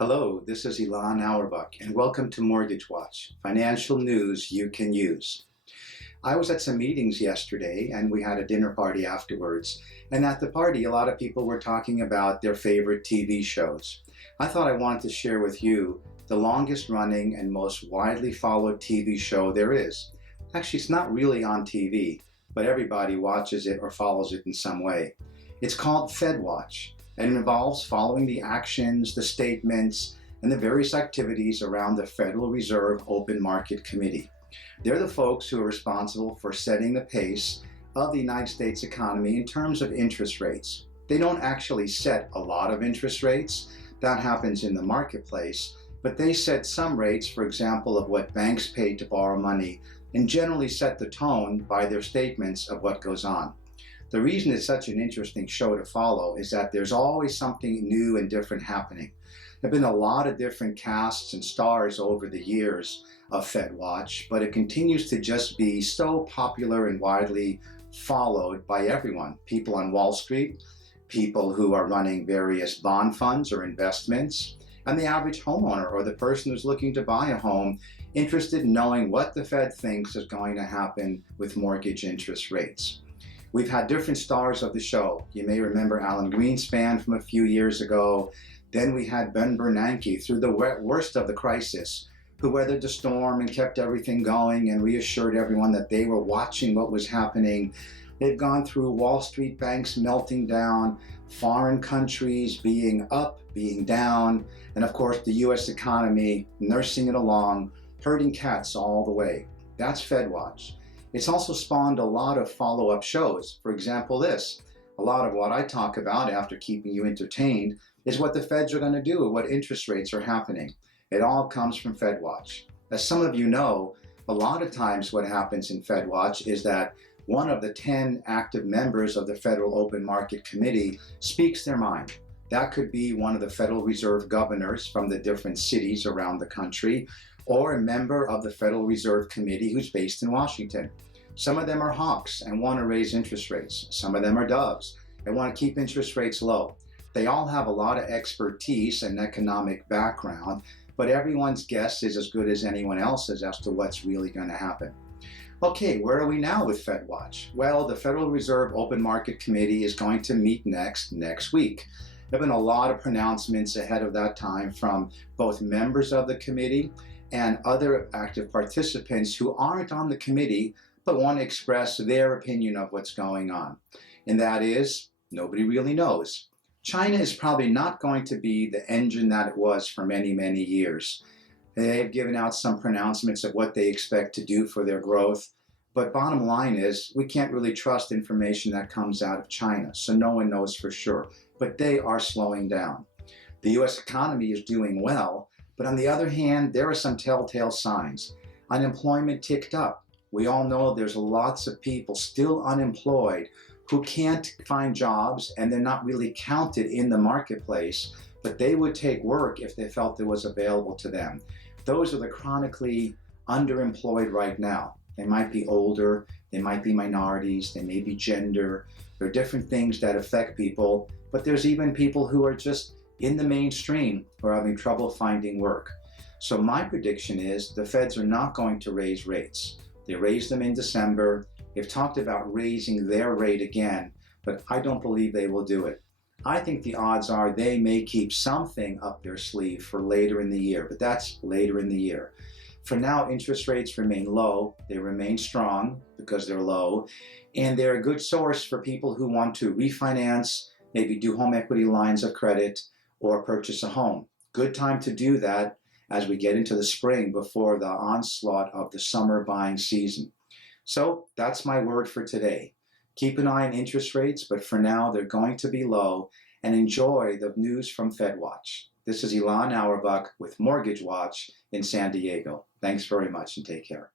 Hello, this is Ilan Awerbuch, and welcome to Mortgage Watch, financial news you can use. I was at some meetings yesterday, and we had a dinner party afterwards, and at the party a lot of people were talking about their favorite TV shows. I thought I wanted to share with you the longest running and most widely followed TV show there is. Actually, it's not really on TV, but everybody watches it or follows it in some way. It's called Fed Watch. And it involves following the actions, the statements, and the various activities around the Federal Reserve Open Market Committee. They're the folks who are responsible for setting the pace of the United States economy in terms of interest rates. They don't actually set a lot of interest rates. That happens in the marketplace. But they set some rates, for example, of what banks pay to borrow money, and generally set the tone by their statements of what goes on. The reason it's such an interesting show to follow is that there's always something new and different happening. There have been a lot of different casts and stars over the years of Fed Watch, but it continues to just be so popular and widely followed by everyone. People on Wall Street, people who are running various bond funds or investments, and the average homeowner or the person who's looking to buy a home, interested in knowing what the Fed thinks is going to happen with mortgage interest rates. We've had different stars of the show. You may remember Alan Greenspan from a few years ago. Then we had Ben Bernanke through the worst of the crisis, who weathered the storm and kept everything going and reassured everyone that they were watching what was happening. They've gone through Wall Street banks melting down, foreign countries being up, being down, and of course the US economy nursing it along, herding cats all the way. That's Fed Watch. It's also spawned a lot of follow-up shows. For example, this. A lot of what I talk about after keeping you entertained is what the Feds are going to do, what interest rates are happening. It all comes from Fed Watch. As some of you know, a lot of times what happens in Fed Watch is that one of the 10 active members of the Federal Open Market Committee speaks their mind. That could be one of the Federal Reserve governors from the different cities around the country, or a member of the Federal Reserve Committee who's based in Washington. Some of them are hawks and want to raise interest rates. Some of them are doves and want to keep interest rates low. They all have a lot of expertise and economic background, but everyone's guess is as good as anyone else's as to what's really going to happen. Okay, where are we now with Fed Watch? Well, the Federal Reserve Open Market Committee is going to meet next week. There have been a lot of pronouncements ahead of that time from both members of the committee and other active participants who aren't on the committee but want to express their opinion of what's going on. And that is, nobody really knows. China is probably not going to be the engine that it was for many, many years. They've given out some pronouncements of what they expect to do for their growth. But bottom line is, we can't really trust information that comes out of China, so no one knows for sure. But they are slowing down. The US economy is doing well, but on the other hand, there are some telltale signs. Unemployment ticked up. We all know there's lots of people still unemployed who can't find jobs, and they're not really counted in the marketplace, but they would take work if they felt it was available to them. Those are the chronically underemployed right now. They might be older, they might be minorities, they may be gender. There are different things that affect people, but there's even people who are just in the mainstream who are having trouble finding work. So my prediction is the Feds are not going to raise rates. They raised them in December. They've talked about raising their rate again, but I don't believe they will do it. I think the odds are they may keep something up their sleeve for later in the year, but that's later in the year. For now, interest rates remain low. They remain strong because they're low, and they're a good source for people who want to refinance, maybe do home equity lines of credit, or purchase a home. Good time to do that as we get into the spring before the onslaught of the summer buying season. So that's my word for today. Keep an eye on interest rates, but for now they're going to be low, and enjoy the news from Fed Watch. This is Ilan Awerbuch with Mortgage Watch in San Diego. Thanks very much and take care.